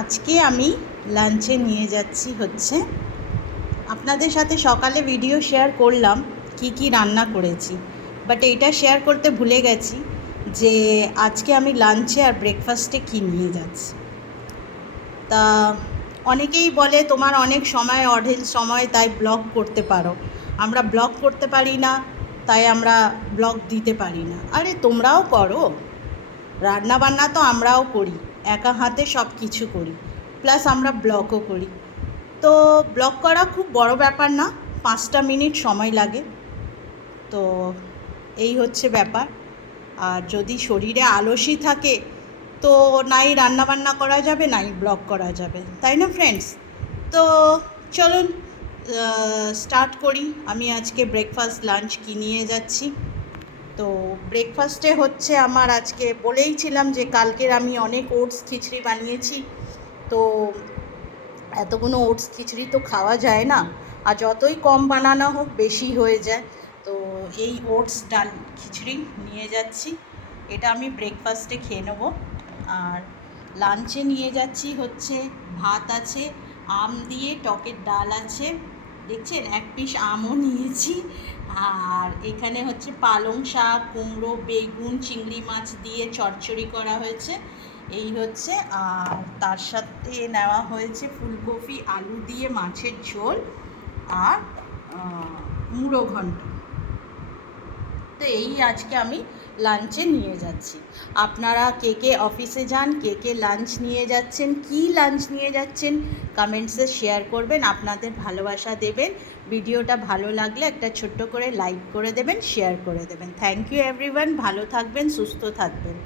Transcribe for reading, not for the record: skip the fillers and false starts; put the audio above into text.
আজকে আমি লাঞ্চে নিয়ে যাচ্ছি হচ্ছে আপনাদের সাথে সকালে ভিডিও শেয়ার করলাম কি রান্না করেছি, বাট এটা শেয়ার করতে ভুলে গেছি যে আজকে আমি লাঞ্চে আর ব্রেকফাস্টে কি নিয়ে যাচ্ছি। তা অনেকেই বলে তোমার অনেক সময় অঢেল সময়, তাই ব্লগ করতে পারো। আমরা ব্লগ করতে পারি না, তাই আমরা ব্লগ দিতে পারি না। আরে তোমরাও করো, রান্নাবান্না তো আমরাও করি, একা হাতে সব কিছু করি, প্লাস আমরা ব্লগও করি। তো ব্লগ করা খুব বড় ব্যাপার না, 5টা মিনিট সময় লাগে। তো এই হচ্ছে ব্যাপার। আর যদি শরীরে আলসি থাকে তো নাই রান্নাবান্না করা যাবে, নাই ব্লগ করা যাবে, তাই না ফ্রেন্ডস? তো চলুন স্টার্ট করি। আমি আজকে ব্রেকফাস্ট লাঞ্চ কি নিয়ে যাচ্ছি। তো ব্রেকফাস্টে হচ্ছে আমার আজকে বলেইছিলাম যে কালকের আমি অনেক ওটস খিচড়ি বানিয়েছি। তো এতগুলো ওটস খিচড়ি তো খাওয়া যায় না, আর যতই কম বানানো হোক বেশি হয়ে যায়। তো এই ওটস ডাল খিচড়ি নিয়ে যাচ্ছি, এটা আমি ব্রেকফাস্টে খেয়ে নেবো। আর লাঞ্চে নিয়ে যাচ্ছি হচ্ছে ভাত আছে, আম দিয়ে টকের ডাল আছে, দেখছেন এক পিস আমও নিয়েছি। আর এখানে হচ্ছে পালং শাক, কুমড়ো, বেগুন, চিংড়ি মাছ দিয়ে চচ্চড়ি করা হয়েছে, এই হচ্ছে। আর তার সাথে নেওয়া হয়েছে ফুলকপি আলু দিয়ে মাছের ঝোল আর মুড়ো ঘন্ট। তো এই আজকে আমি লাঞ্চে নিয়ে যাচ্ছি। আপনারা কে অফিসে যান, কে লাঞ্চ নিয়ে যাচ্ছেন, কি লাঞ্চ নিয়ে যাচ্ছেন কমেন্টসে শেয়ার করবেন, আপনাদের ভালোবাসা দেবেন। ভিডিওটা ভালো লাগলে একটা ছোট্ট করে লাইক করে দেবেন, শেয়ার করে দেবেন। থ্যাংক ইউ এভরিওয়ান, ভালো থাকবেন, সুস্থ থাকবেন।